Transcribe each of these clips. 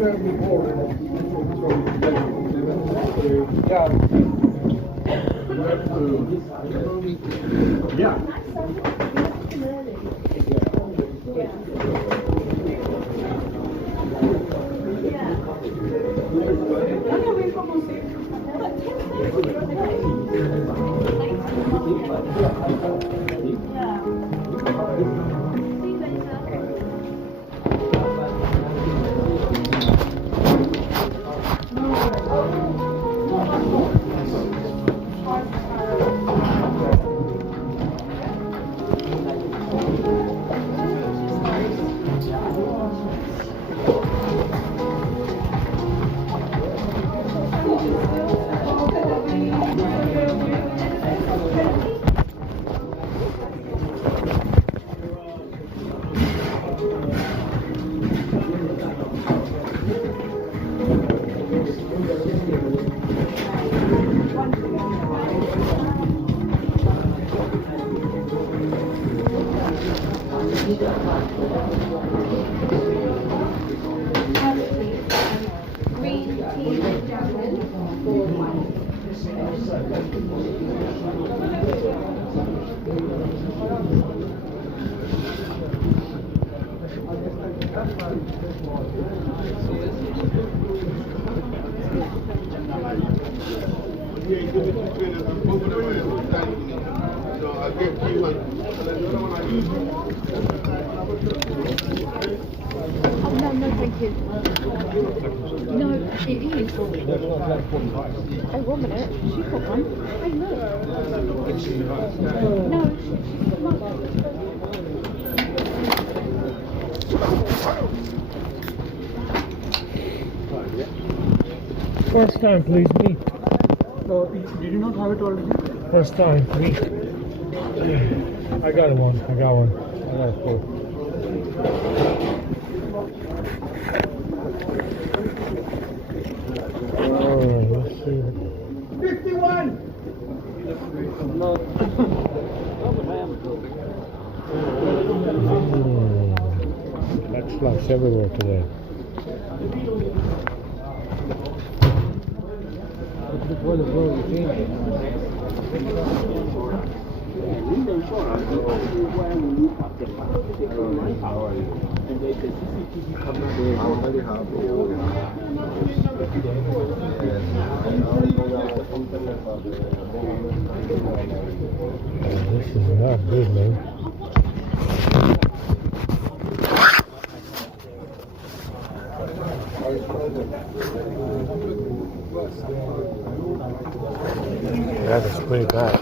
Yeah. Oh, no, no, thank you. No, it is. Oh, 1 minute. She's got one. Hey, look. No, she's not. First time, please, me. Did you not have it already? First time, me. I got one. I got four. Alright, let's see. 51! That's slugs everywhere today. This is not good, man. That is pretty bad.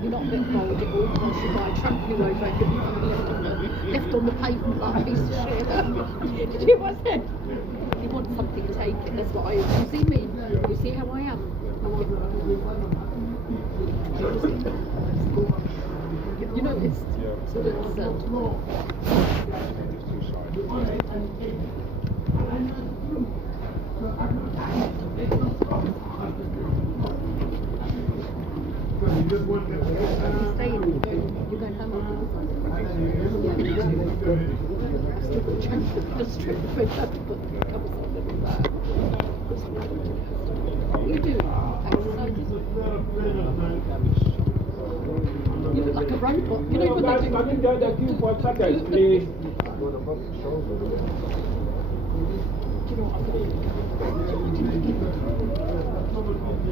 You're not a bit bold at all, because you buy a trampoline over and left on the pavement like a piece of shit. Did you hear what I said? You want something, take it. That's what I. You see me? You see how I am? You noticed? So that's you do exercises. You look like a robot. You know what they do? Do you know what I'm doing? I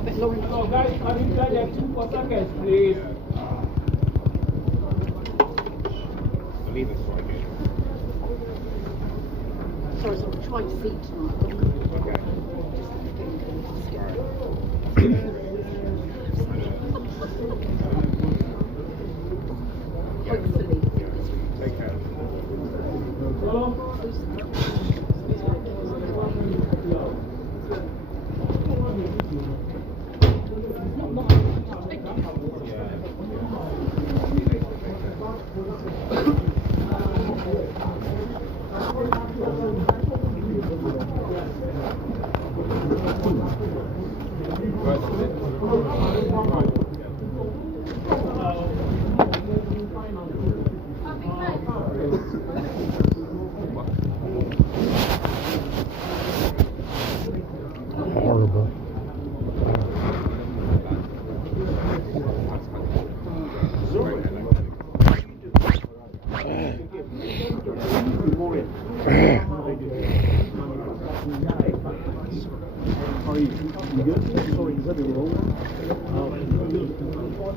bet Lauren. So guys, can you tell them 2 for seconds, please? Sorry, so I'm trying to see tonight. Hopefully. Take care. Not mine. Horrible.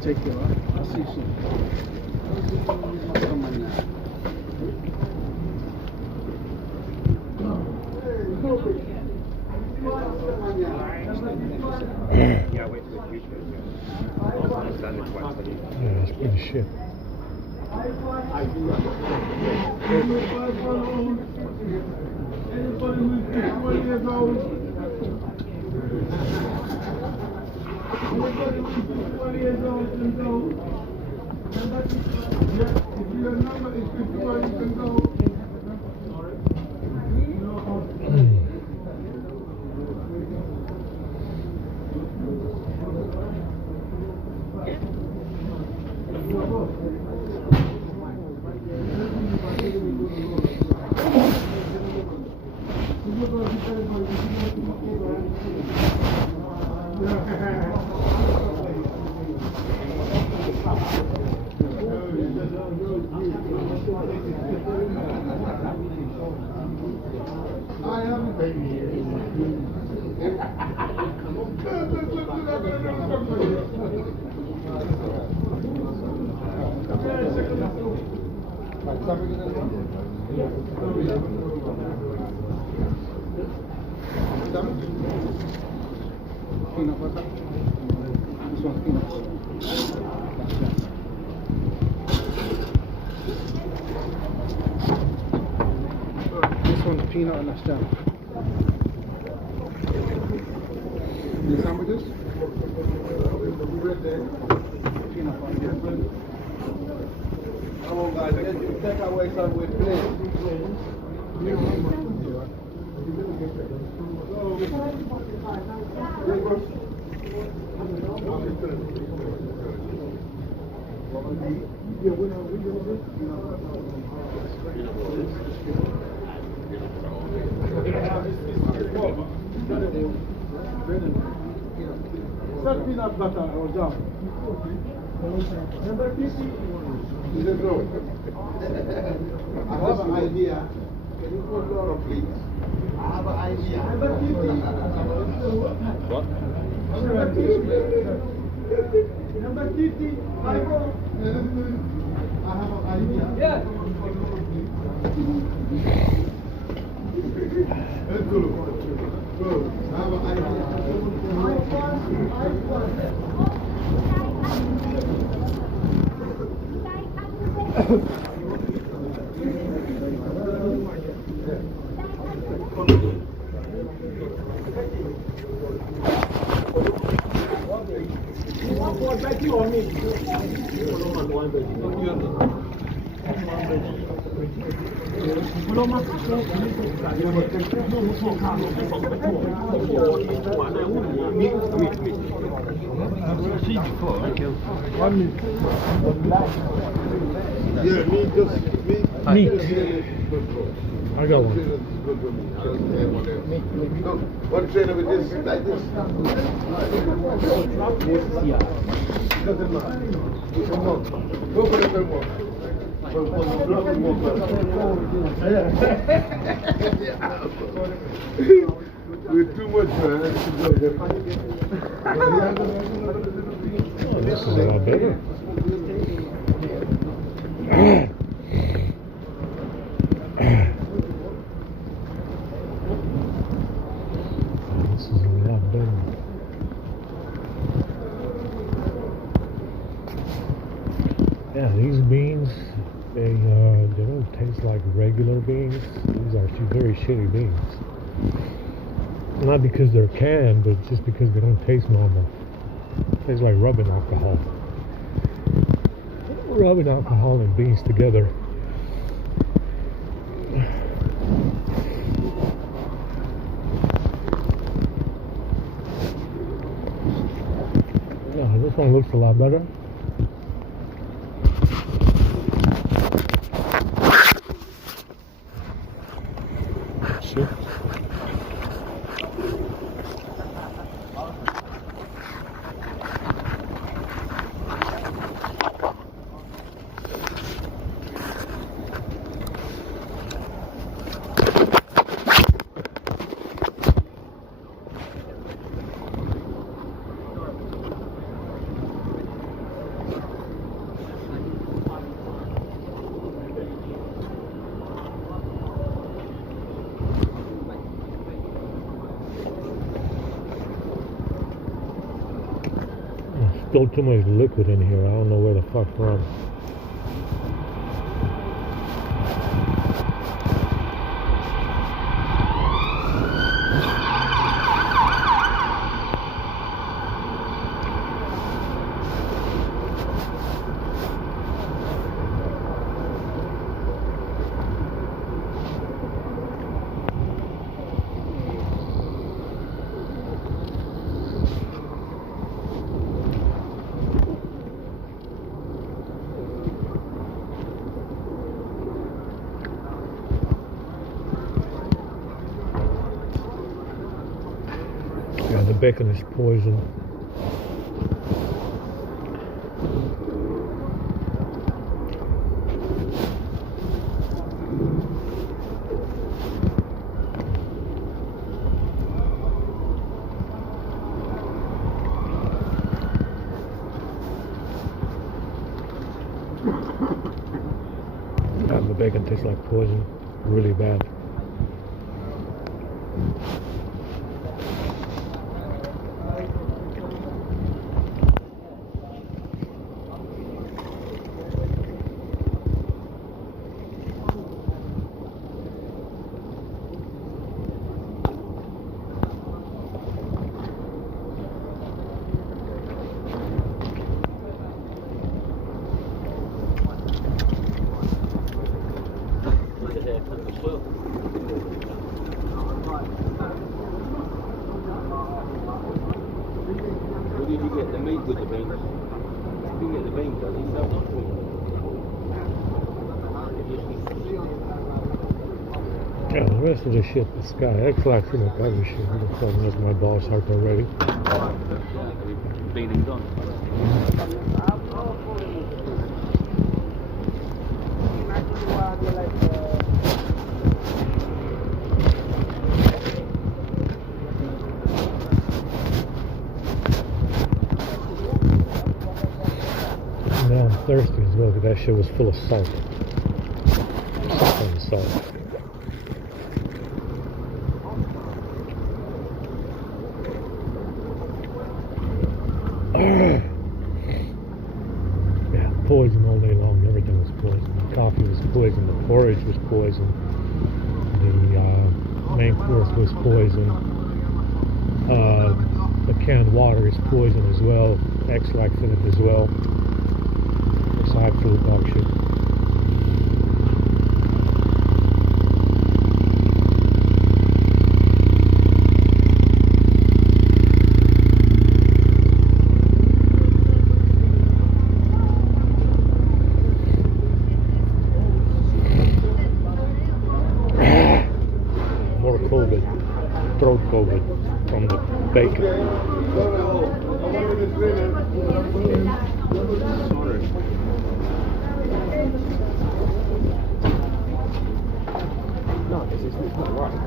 Take care. I'll see you soon. Yeah, wait till the future. Yeah, that's pretty shit. Anybody who's 51 years old? Anybody who's 51 years old can go. If your number is 51, you can go. I am a baby. Peanut butter. This one's peanuts. This one's peanut and that's jam. Any sandwiches? Peanut butter. Come on guys, take away sandwich, please. Set peanut butter or jam. Number 50. I have an idea. Can you put Laura, please? I have an idea. Number 50. What? Number 50. Number 50. I have an idea. Yeah. Let's go. Go. I have an idea. Meat. I got one. Trainer is good for me. I don't care what else. No, one trainer with this, like this. Doesn't matter. Come on. Go for the third one. With too much, man. Oh, this is a lot better. This is a lot better. Yeah, these beans, they don't taste like regular beans. These are very shitty beans. Not because they're canned, but just because they don't taste normal. Tastes like rubbing alcohol. Rubbing alcohol and beans together. Yeah, this one looks a lot better. Shit. Still too much liquid in here. I don't know where the fuck from. Yeah, the bacon is poison. The bacon tastes like poison, really bad. Where did you get the meat with the beans? You didn't get the beans, does he? No, not for Yeah, the rest of the shit, this guy, X-Lax in the other shit. I'm fucking with my balls hurt already. beans on. Now I'm thirsty as well, because that shit was full of salt. Salt. Yeah, poison all day long. Everything was poison. The coffee was poison. The porridge was poison. The main course was poison. The canned water is poison as well. X-Lax in it as well. Side food dog shit. from the bacon. No, it's not right.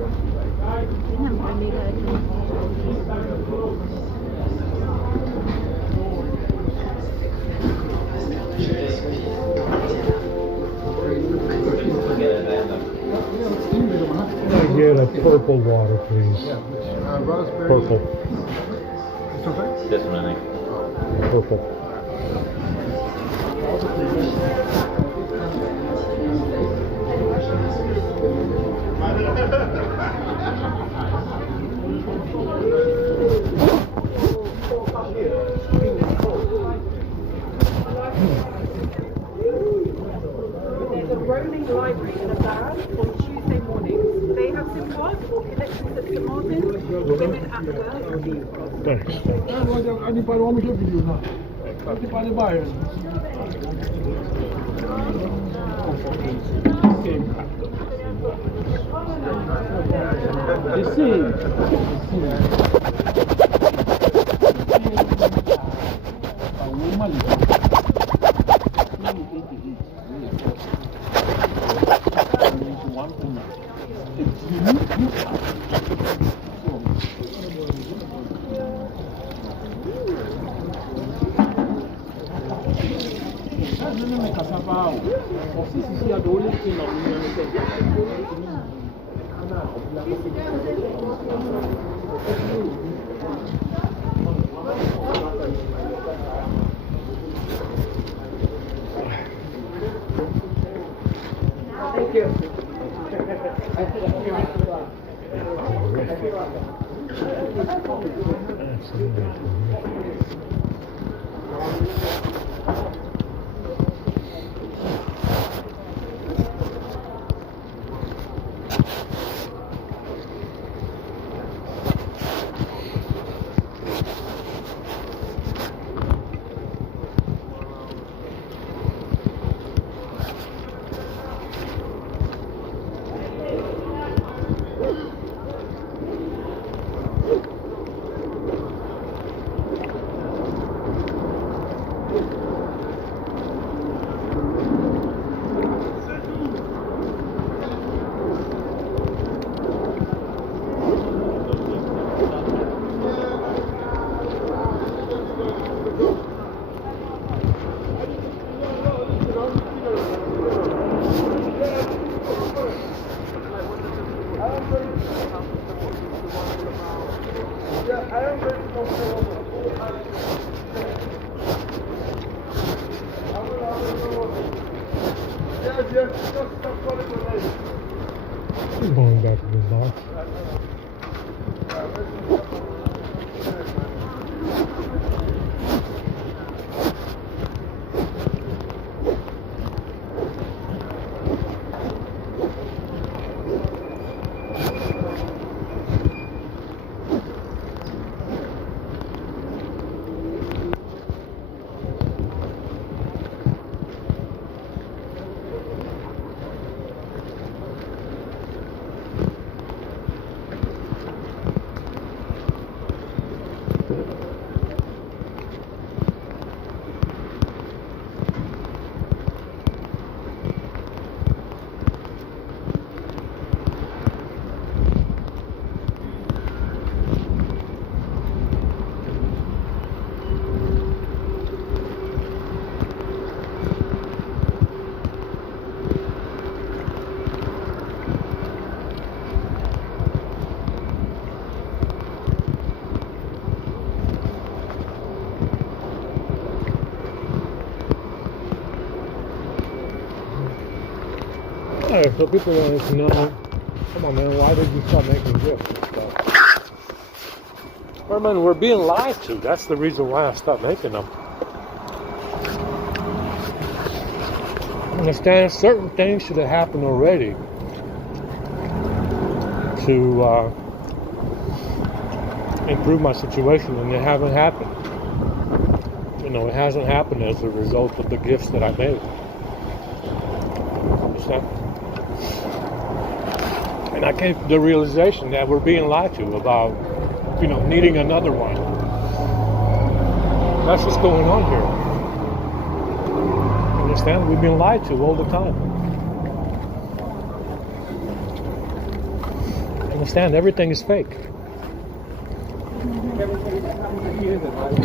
I get a purple water, please. Raspberry. Purple. It's okay? This one, I think. Purple. There's a roaming library in a barn on Tuesday mornings. They have SIM cards or connections at St Martin's. Women at the birth. Thanks. I'm going back to the box. Alright, so people wanted to know, come on man, why did you stop making gifts and stuff? Well man, we're being lied to. That's the reason why I stopped making them. Understand, certain things should have happened already to improve my situation, and they haven't happened. You know, it hasn't happened as a result of the gifts that I made. Understand? And I came to the realization that we're being lied to about needing another one. That's what's going on here. Understand? We've been lied to all the time. Understand? Everything is fake.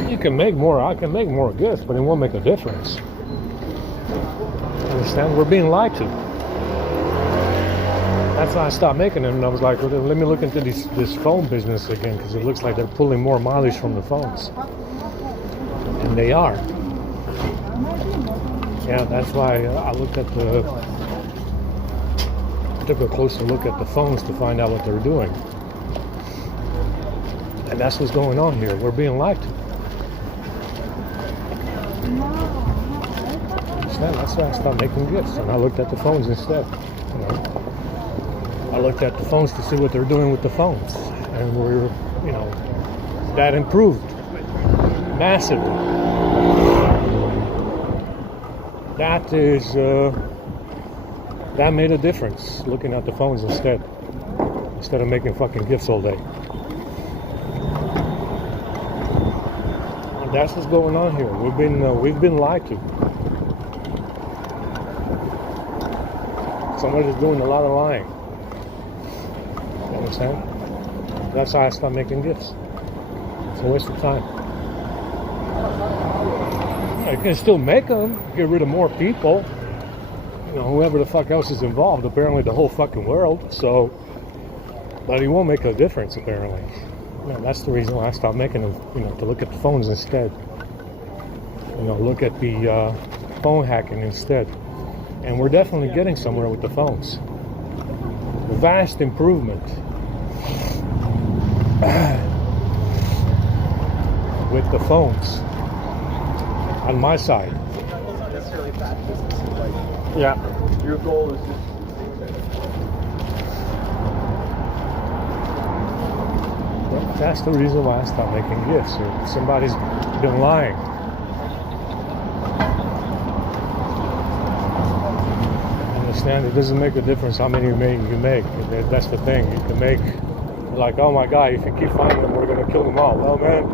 You can make more. I can make more gifts, but it won't make a difference. Understand? We're being lied to. That's why I stopped making them, and I was like, well, let me look into this phone business again, because it looks like they're pulling more mileage from the phones. And they are. Yeah, that's why I took a closer look at the phones to find out what they're doing. And that's what's going on here. We're being lied to. That's why I stopped making gifts, and I looked at the phones instead. I looked at the phones to see what they're doing with the phones, and we're, that improved massively. That made a difference. Looking at the phones instead of making fucking gifts all day. And that's what's going on here. We've been lied to. Somebody's doing a lot of lying. You understand? That's how I stopped making gifts. It's a waste of time. You can still make them, get rid of more people. Whoever the fuck else is involved, apparently the whole fucking world. So, but it won't make a difference apparently. That's the reason why I stopped making them. To look at the phones instead. Look at the phone hacking instead. And we're definitely getting somewhere with the phones. Vast improvement. With the phones. On my side. Not necessarily bad business. Yeah. Your goal is just. That's the reason why I stopped making gifts. Somebody's been lying. Understand? It doesn't make a difference how many you make. That's the thing. You can make, like, oh my God, if you keep finding them, we're going to kill them all. Well, man,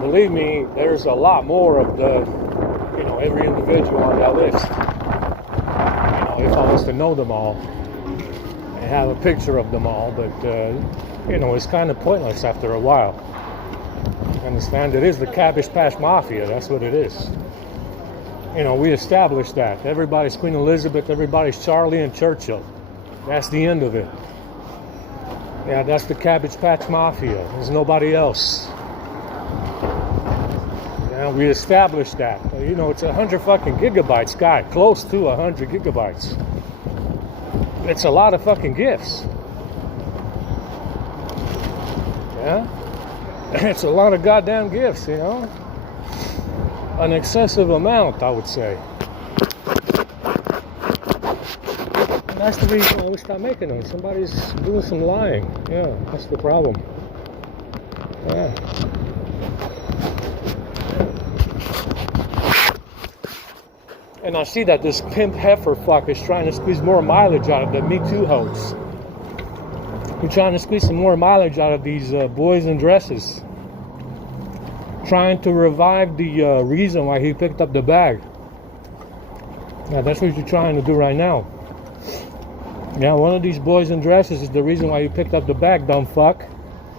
believe me, there's a lot more of every individual on that list. If I was to know them all and have a picture of them all, but it's kind of pointless after a while. Understand? It is the Cabbage Patch Mafia. That's what it is. We established that. Everybody's Queen Elizabeth, everybody's Charlie and Churchill. That's the end of it. Yeah, that's the Cabbage Patch Mafia. There's nobody else. Yeah, we established that. It's 100 fucking gigabytes, guy. Close to 100 gigabytes. It's a lot of fucking gifts. Yeah? It's a lot of goddamn gifts, An excessive amount, I would say. And that's the reason why we stopped making them. Somebody's doing some lying. Yeah, that's the problem. Yeah. And I see that this pimp heifer fuck is trying to squeeze more mileage out of the Me Too hoes. We're trying to squeeze some more mileage out of these boys in dresses. Trying to revive the reason why he picked up the bag. Yeah, that's what you're trying to do right now. Yeah, one of these boys in dresses is the reason why you picked up the bag, dumb fuck.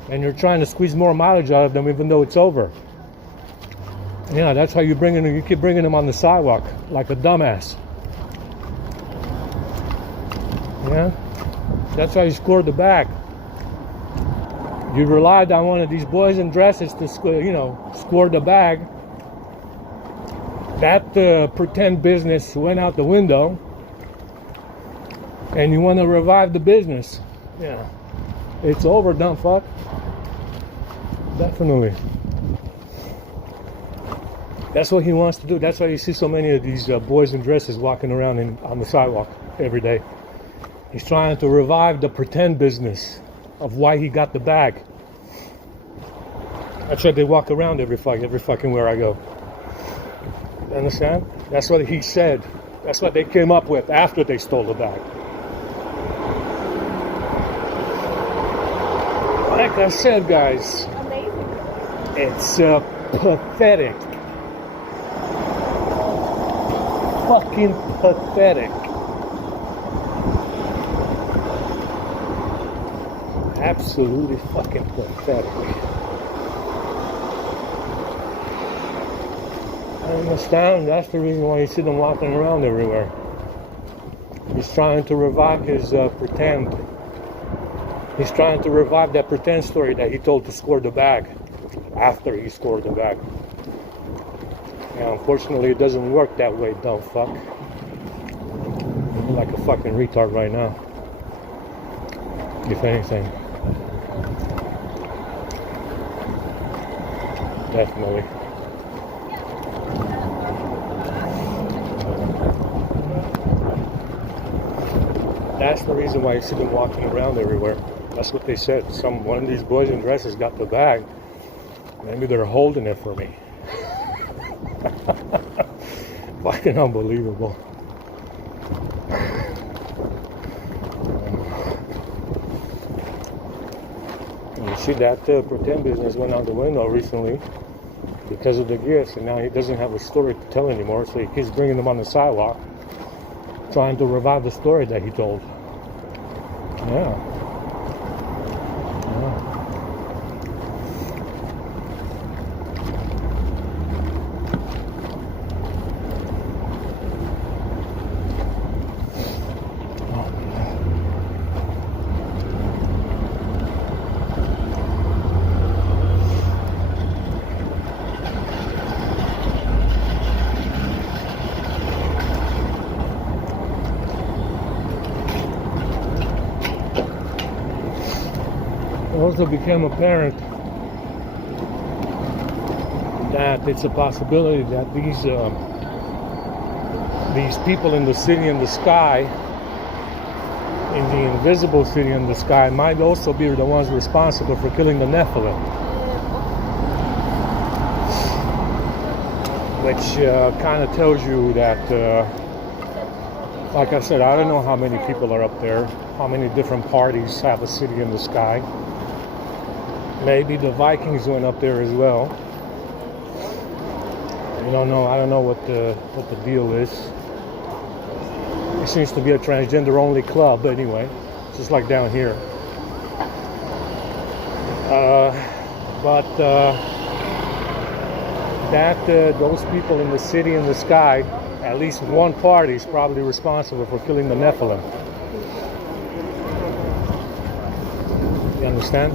And you're trying to squeeze more mileage out of them even though it's over. Yeah, that's how you keep bringing them on the sidewalk like a dumbass. Yeah, that's how you scored the bag. You relied on one of these boys in dresses to, score the bag. That pretend business went out the window, and you want to revive the business. Yeah, it's over, dumb fuck. Definitely. That's what he wants to do. That's why you see so many of these boys in dresses walking around on the sidewalk every day. He's trying to revive the pretend business of why he got the bag. That's why they walk around every fucking where I go. You understand? That's what he said. That's what they came up with after they stole the bag. like I said, guys, Amazing. it's pathetic. Fucking pathetic. Absolutely fucking pathetic. I understand that's the reason why you see them walking around everywhere. He's trying to revive his pretend. He's trying to revive that pretend story that he told to score the bag after he scored the bag. Yeah, unfortunately, it doesn't work that way, dumb fuck. You're like a fucking retard right now. If anything. Definitely. That's the reason why you see them walking around everywhere. That's what they said. One of these boys in dresses got the bag. Maybe they're holding it for me. Fucking unbelievable. You see that pretend business went out the window recently because of the gifts, and now he doesn't have a story to tell anymore, so he keeps bringing them on the sidewalk, trying to revive the story that he told. Yeah. It also became apparent that it's a possibility that these people in the city in the sky, in the invisible city in the sky, might also be the ones responsible for killing the Nephilim. Which kind of tells you that, like I said, I don't know how many people are up there, how many different parties have a city in the sky. Maybe the Vikings went up there as well. I don't know what the deal is. It seems to be a transgender-only club, anyway, just like down here. Those people in the city in the sky, at least one party is probably responsible for killing the Nephilim. You understand?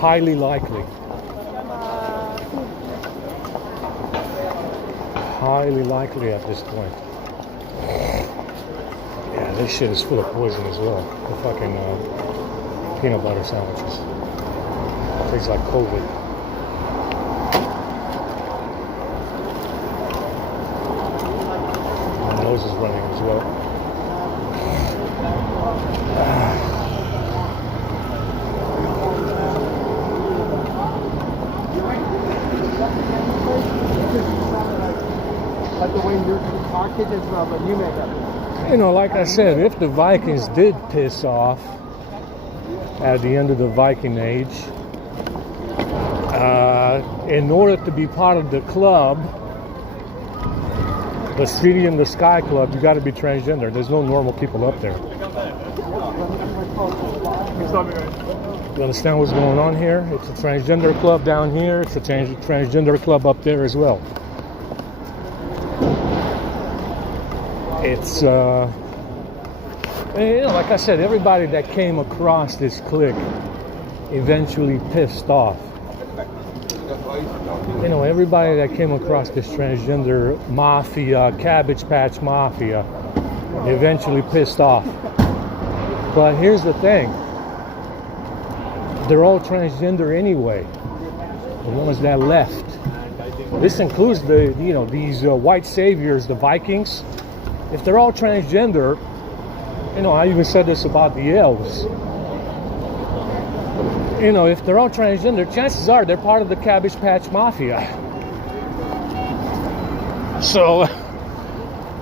Highly likely. Highly likely at this point. Yeah, this shit is full of poison as well. The fucking peanut butter sandwiches. Tastes like COVID. My nose is running as well. Like the way you're talking as well, but you make up. You know, like I said, if the Vikings did piss off at the end of the Viking Age, in order to be part of the club, the City in the Sky Club, you got to be transgender. There's no normal people up there. You understand what's going on here? It's a transgender club down here. It's a transgender club up there as well. It's, like I said, everybody that came across this clique eventually pissed off. Everybody that came across this transgender mafia, Cabbage Patch Mafia, eventually pissed off. But here's the thing. They're all transgender anyway. The ones that left. This includes these white saviors, the Vikings. If they're all transgender, I even said this about the elves. If they're all transgender, chances are they're part of the Cabbage Patch Mafia. So,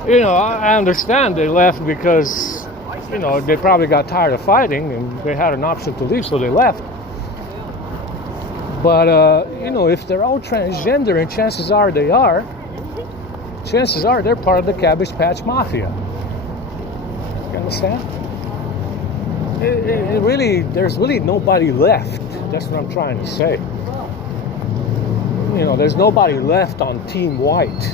I understand they left because you know, they probably got tired of fighting and they had an option to leave, so they left. But, you know, if they're all transgender, and chances are they are, chances are they're part of the Cabbage Patch Mafia. You understand? It really, there's really nobody left. That's what I'm trying to say. You know, there's nobody left on Team White.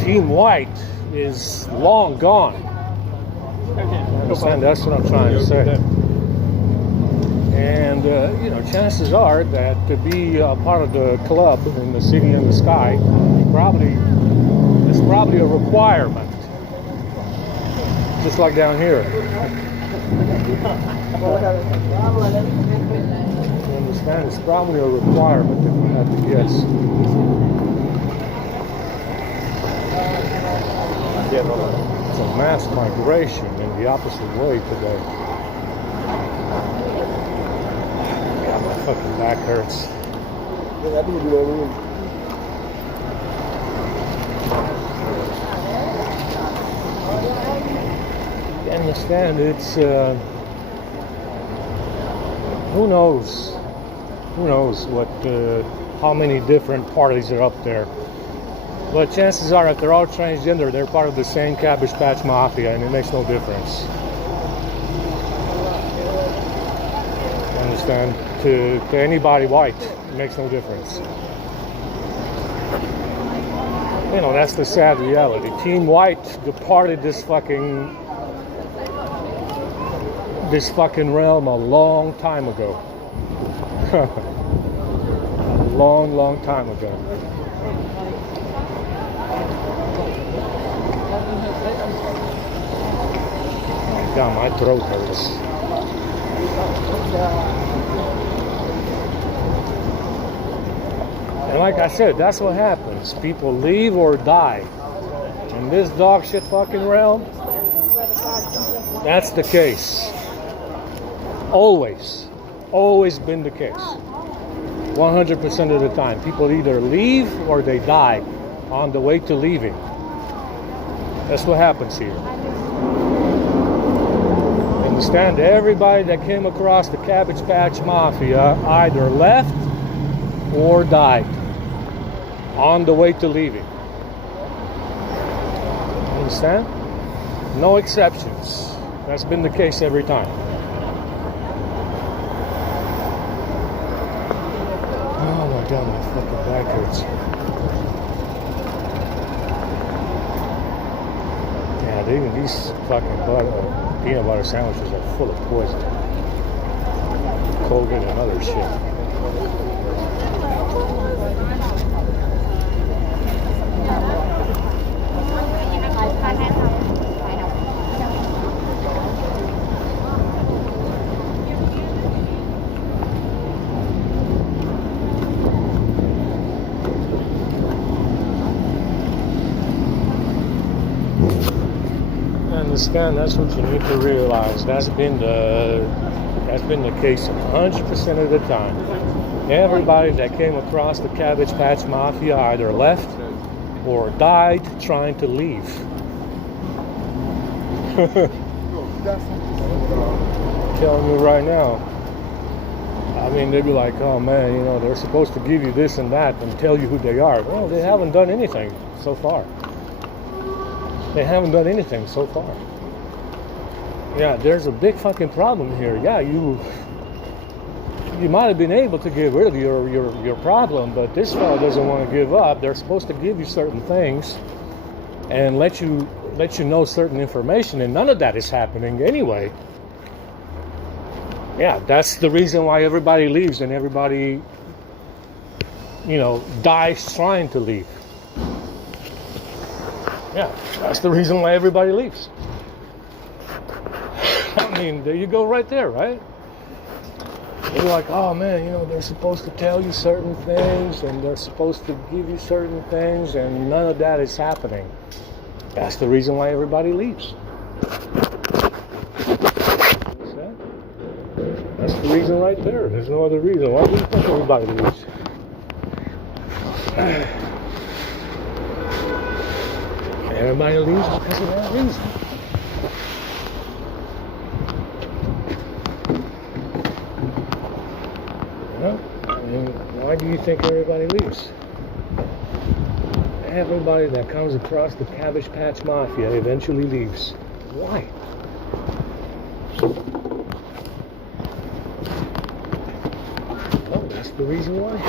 Team White is long gone. You understand? That's what I'm trying to say. And, you know, chances are that to be part of the club in the City in the Sky, it's probably a requirement. Just like down here. You understand? It's probably a requirement if you had to guess. It's a mass migration in the opposite way today. Yeah, my fucking back hurts. You understand? It's who knows what how many different parties are up there. But chances are, if they're all transgender, they're part of the same Cabbage Patch Mafia, and it makes no difference. Understand? To anybody white, it makes no difference. You know, that's the sad reality. Team White departed this fucking realm a long time ago. A long time ago. God, my throat hurts. And like I said, that's what happens. People leave or die. In this dog shit fucking realm, that's the case. Always been the case. 100% of the time. People either leave or they die on the way to leaving. That's what happens here. Understand? Everybody that came across the Cabbage Patch Mafia either left or died on the way to leaving. Understand? No exceptions. That's been the case every time. Oh my God, my fucking back hurts. Yeah, these fucking peanut butter sandwiches are full of poison. COVID and other shit. Understand, that's what you need to realize. That's been the case 100% of the time. Everybody that came across the Cabbage Patch Mafia either left or died trying to leave. Telling you right now. I mean, they'd be like, oh man, you know, they're supposed to give you this and that and tell you who they are. Well, they haven't done anything so far. They haven't done anything so far. Yeah, there's a big fucking problem here. Yeah, you might have been able to get rid of your problem, but this fellow doesn't want to give up. They're supposed to give you certain things and let you know certain information, and none of that is happening anyway. Yeah, that's the reason why everybody leaves and everybody, you know, dies trying to leave. Yeah, that's the reason why everybody leaves. I mean, there you go right there, right? You're like, oh man, you know, they're supposed to tell you certain things and they're supposed to give you certain things and none of that is happening. That's the reason why everybody leaves. That's the reason right there. There's no other reason. Why do you think everybody leaves? Everybody leaves because of that reason. Why do you think everybody leaves? Everybody that comes across the Cabbage Patch Mafia eventually leaves. Why? Oh, that's the reason why.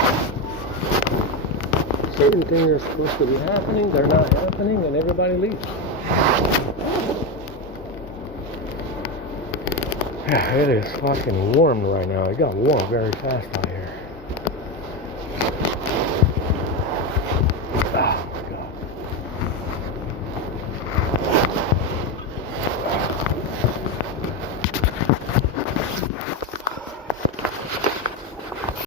Certain things are supposed to be happening, they're not happening, and everybody leaves. Yeah, it is fucking warm right now. It got warm very fast out here.